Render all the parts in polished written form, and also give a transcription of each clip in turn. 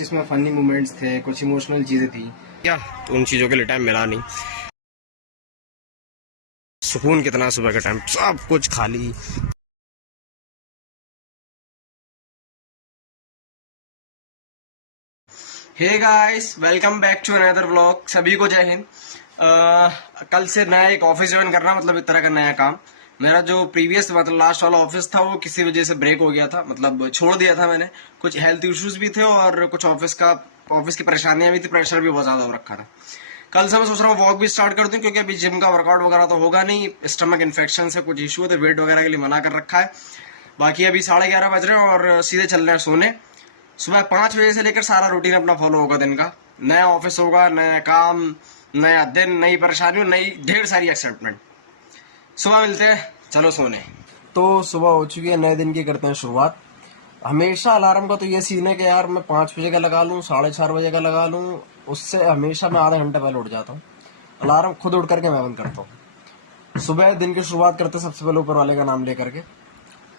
इसमें funny moments थे, कुछ इमोशनल चीजें थी क्या, तो उन चीजों के लिए टाइम मिला नहीं। सुकून कितना सुबह के टाइम, सब कुछ खाली। Hey guys, welcome back to another vlog. सभी को जय हिंद। कल से नया एक ऑफिस ज्वाइन करना, मतलब एक तरह का नया काम। मेरा जो प्रीवियस मतलब लास्ट वाला ऑफिस था वो किसी वजह से ब्रेक हो गया था, मतलब छोड़ दिया था मैंने। कुछ हेल्थ इश्यूज भी थे और कुछ ऑफिस की परेशानियां भी थी, प्रेशर भी बहुत ज्यादा हो रखा था। कल से मैं सोच रहा हूँ वॉक भी स्टार्ट कर दूं, क्योंकि अभी जिम का वर्कआउट वगैरह तो होगा नहीं, स्टमक इन्फेक्शन से कुछ इशू है तो वेट वगैरह के लिए मना कर रखा है। बाकी अभी 11:30 बज रहे हैं और सीधे चल रहे हैं सोने। सुबह 5 बजे से लेकर सारा रूटीन अपना फॉलो होगा दिन का। नया ऑफिस होगा, नया काम, नया दिन, नई परेशानी, नई ढेर सारी एक्साइटमेंट। सुबह मिलते हैं, चलो सोने। तो सुबह हो चुकी है, नए दिन की करते हैं शुरुआत। हमेशा अलार्म का तो ये सीन है कि यार मैं 5 बजे का लगा लूँ, 4:30 बजे का लगा लूँ, उससे हमेशा मैं आधा घंटा पहले उठ जाता हूँ। अलार्म खुद उठ करके मैं बंद करता हूँ। सुबह दिन की शुरुआत करते सबसे पहले ऊपर वाले का नाम लेकर के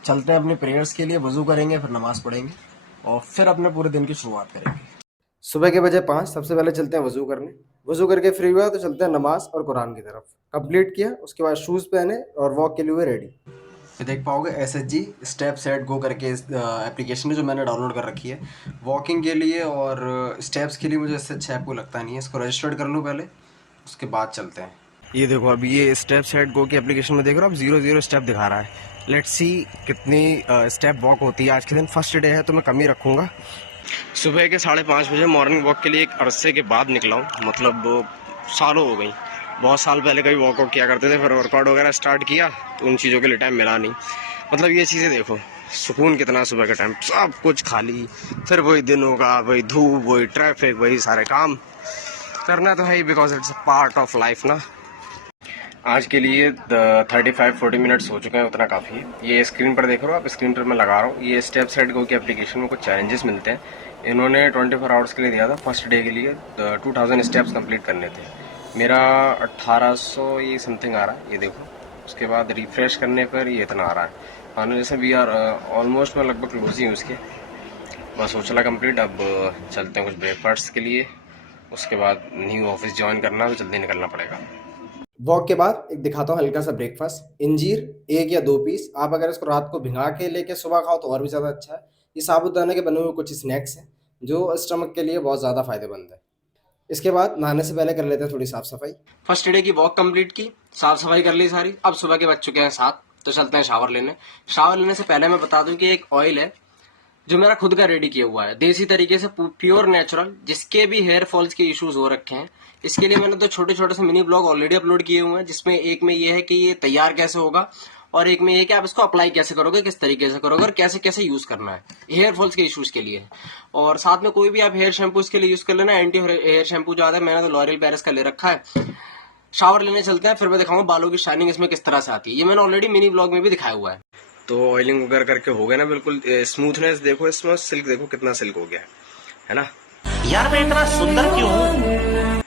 चलते हैं अपने प्रेयर्स के लिए, वजू करेंगे, फिर नमाज पढ़ेंगे और फिर अपने पूरे दिन की शुरुआत करेंगे। सुबह के बजे 5, सबसे पहले चलते हैं वजू करने। वजू करके फ्री हुआ तो चलते हैं नमाज और कुरान की तरफ। कंप्लीट किया, उसके बाद शूज़ पहने और वॉक के लिए हुए रेडी। ये देख पाओगे SHG स्टेप सेट गो करके एप्लीकेशन है जो मैंने डाउनलोड कर रखी है वॉकिंग के लिए, और स्टेप्स के लिए मुझे इससे अच्छा ऐप को लगता नहीं है। इसको रजिस्टर्ड कर लूँ पहले, उसके बाद चलते हैं। ये देखो, अभी ये स्टेप सेट गो की एप्लीकेशन में देख रहे हो आप, 0 स्टेप दिखा रहा है। लेट्स सी कितनी स्टेप वॉक होती है। आज के दिन फर्स्ट डे है तो मैं कम ही रखूँगा। सुबह के 5:30 बजे मॉर्निंग वॉक के लिए एक अरसे के बाद निकला हूँ, मतलब सालों हो गई। बहुत साल पहले कभी वर्कआउट किया करते थे, फिर वर्कआउट वगैरह स्टार्ट किया तो उन चीज़ों के लिए टाइम मिला नहीं। मतलब ये चीज़ें देखो, सुकून कितना सुबह का टाइम, सब कुछ खाली। फिर वही दिन होगा, वही धूप, वही ट्रैफिक, वही सारे काम करना तो है ही, because it's a part of life ना। आज के लिए 35-40 मिनट्स हो चुके हैं, उतना काफ़ी है। ये स्क्रीन पर देख रहे हो आप, स्क्रीन पर मैं लगा रहा हूँ। ये स्टेप सेट गो की एप्लीकेशन में कुछ चैलेंजेस मिलते हैं। इन्होंने 24 आवर्स के लिए दिया था, फर्स्ट डे के लिए 2000 स्टेप्स कंप्लीट करने थे। मेरा 1800 ये समथिंग आ रहा है, ये देखो। उसके बाद रिफ्रेश करने पर ये इतना आ रहा है। मानो जैसे वी आर ऑलमोस्ट, मैं लगभग क्लोज ही हूँ उसके। बस हो चला कंप्लीट। अब चलते हैं कुछ ब्रेकफास्ट के लिए, उसके बाद न्यू ऑफिस ज्वाइन करना तो जल्दी निकलना पड़ेगा। वॉक के बाद एक दिखाता हूँ हल्का सा ब्रेकफास्ट। इंजीर 1 या 2 पीस, आप अगर इसको रात को भिंगा के लेके सुबह खाओ तो और भी ज़्यादा अच्छा है। ये साबूदाने के बने हुए कुछ स्नैक्स हैं जो स्टमक के लिए बहुत ज़्यादा फायदेमंद है। इसके बाद नहाने से पहले कर लेते हैं थोड़ी साफ सफाई। फर्स्ट डे की वॉक कंप्लीट की, साफ सफाई कर ली सारी। अब सुबह के बज चुके हैं 7, तो चलते हैं शावर लेने। शावर लेने से पहले मैं बता दूं कि एक ऑयल है जो मेरा खुद का रेडी किया हुआ है, देसी तरीके से, प्योर नेचुरल, जिसके भी हेयर फॉल्स के इश्यूज हो रखे हैं। इसके लिए मैंने तो छोटे छोटे से मिनी ब्लॉग ऑलरेडी अपलोड किए हुए हैं, जिसमें एक में ये है कि ये तैयार कैसे होगा, और एक में ये कि आप इसको अप्लाई कैसे करोगे, किस तरीके से करोगे और कैसे कैसे यूज करना है हेयर फॉल्स के इश्यूज के लिए। और साथ में कोई भी आप हेयर शैम्पू इसके लिए यूज कर लेना, एंटी हेयर शैम्पू जो आता है, मैंने तो लॉरियल पेरिस का ले रखा है। शावर लेने चलते हैं, फिर मैं दिखाऊंगा बालों की शाइनिंग इसमें किस तरह से आती है। ये मैंने ऑलरेडी मिनी ब्लॉग में भी दिखाया हुआ है। तो ऑयलिंग वगैरह करके हो गया ना बिल्कुल। स्मूथनेस देखो इसमें, सिल्क देखो कितना सिल्क हो गया है ना। यार मैं इतना सुंदर क्यों हूँ?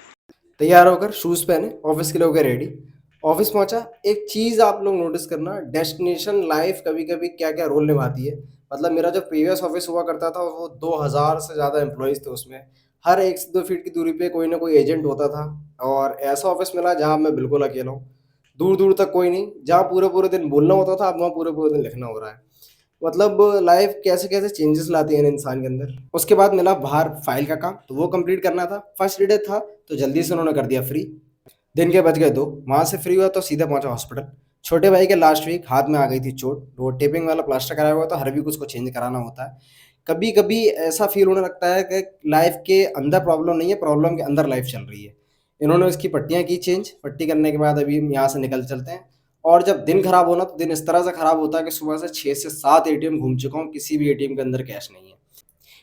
तैयार होकर शूज पहने, ऑफिस के लिए हो गए रेडी। ऑफिस पहुंचा, एक चीज आप लोग नोटिस करना, डेस्टिनेशन लाइफ कभी कभी क्या क्या रोल निभाती है। मतलब मेरा जो प्रीवियस ऑफिस हुआ करता था वो 2000 से ज्यादा एम्प्लॉयज थे उसमें। हर 1 से 2 फीट की दूरी पे कोई ना कोई एजेंट होता था। और ऐसा ऑफिस मिला जहां मैं बिल्कुल अकेला हूँ। दूर दूर तक कोई नहीं, जहाँ पूरे पूरे दिन बोलना होता था अब वहाँ पूरे पूरे दिन लिखना हो रहा है। मतलब लाइफ कैसे कैसे चेंजेस लाती है इंसान के अंदर। उसके बाद मिला बाहर फाइल का काम, तो वो कंप्लीट करना था। फर्स्ट डे था तो जल्दी से उन्होंने कर दिया फ्री। दिन के बज गए 2, वहां से फ्री हुआ तो सीधे पहुंचा हॉस्पिटल। छोटे भाई के लास्ट वीक हाथ में आ गई थी चोट, वो टेपिंग वाला प्लास्टर कराया हुआ था, हर वीक उसको चेंज कराना होता है। कभी कभी ऐसा फील होने लगता है कि लाइफ के अंदर प्रॉब्लम नहीं है, प्रॉब्लम के अंदर लाइफ चल रही है। इन्होंने उसकी पट्टियां की चेंज, पट्टी करने के बाद अभी हम यहाँ से निकल चलते हैं। और जब दिन खराब होना तो दिन इस तरह से खराब होता है कि सुबह से 6 से 7 एटीएम घूम चुका हूँ, किसी भी एटीएम के अंदर कैश नहीं है।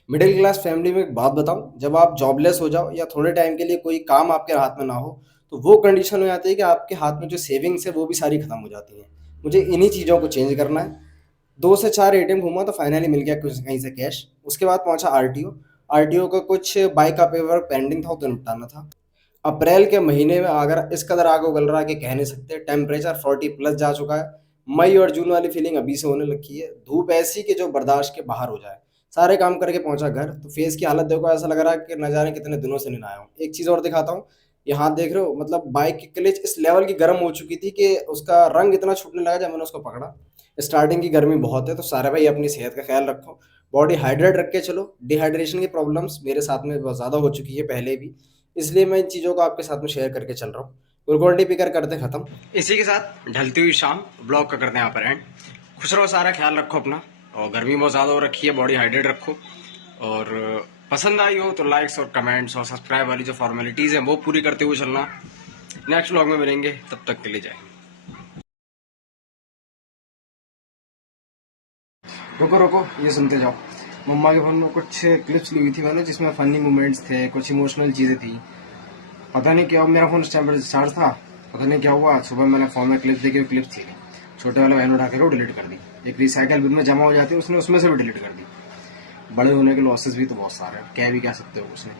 मिडिल क्लास फैमिली में एक बात बताऊं, जब आप जॉबलेस हो जाओ या थोड़े टाइम के लिए कोई काम आपके हाथ में ना हो, तो वो कंडीशन हो जाती है कि आपके हाथ में जो सेविंग्स है वो भी सारी खत्म हो जाती हैं। मुझे इन्हीं चीज़ों को चेंज करना है। 2 से 4 एटीएम घूमा तो फाइनली मिल गया कुछ कहीं से कैश। उसके बाद पहुंचा आरटीओ। आरटीओ का कुछ बाइक का पेपर पेंडिंग था तो निपटाना था। अप्रैल के महीने में अगर इस कदर आग उगल रहा है कि कह नहीं सकते। टेम्परेचर 40+ जा चुका है। मई और जून वाली फीलिंग अभी से होने लगी है। धूप ऐसी कि जो बर्दाश्त के बाहर हो जाए। सारे काम करके पहुंचा घर, तो फेस की हालत देखो, ऐसा लग रहा है कि न जाने कितने दिनों से नहीं नहाया हूँ। एक चीज और दिखाता हूँ, ये हाथ देख रहे हो, मतलब बाइक की क्लिच इस लेवल की गर्म हो चुकी थी कि उसका रंग इतना छूटने लगा जब मैंने उसको पकड़ा। स्टार्टिंग की गर्मी बहुत है, तो सारे भाई अपनी सेहत का ख्याल रखो, बॉडी हाइड्रेट रख के चलो। डिहाइड्रेशन की प्रॉब्लम्स मेरे साथ में बहुत ज़्यादा हो चुकी है पहले भी, इसलिए मैं इन चीज़ों को आपके साथ में शेयर करके चल रहा हूँ। ग्लूकोन डी पीकर करते खत्म। इसी के साथ ढलती हुई शाम ब्लॉग का करते हैं यहाँ पर एंड। खुश रहो, सारा ख्याल रखो अपना, और गर्मी बहुत ज़्यादा हो रखी है, बॉडी हाइड्रेट रखो, और पसंद आई हो तो लाइक्स और कमेंट्स और सब्सक्राइब वाली जो फॉर्मेलिटीज़ हैं वो पूरी करते हुए चलना। नेक्स्ट व्लॉग में मिलेंगे, तब तक के लिए जय। रुको रुको, ये सुनते जाओ। मम्मा के फोन में कुछ क्लिप्स ली हुई थी मैंने, जिसमें फनी मोमेंट्स थे, कुछ इमोशनल चीज़ें थी। पता नहीं क्या, मेरा फोन उस टाइम पर चार्ज था, पता नहीं क्या हुआ, सुबह मैंने फोन में क्लिप्स देखी, क्लिप्स थी, छोटे वाले बहन उठा के वो डिलीट कर दी। एक रिसाइकल बिन में जमा हो जाती है, उसने उसमें से भी डिलीट कर दी। बड़े होने के लॉसेस भी तो बहुत सारे हैं, कह भी क्या सकते हो उसने।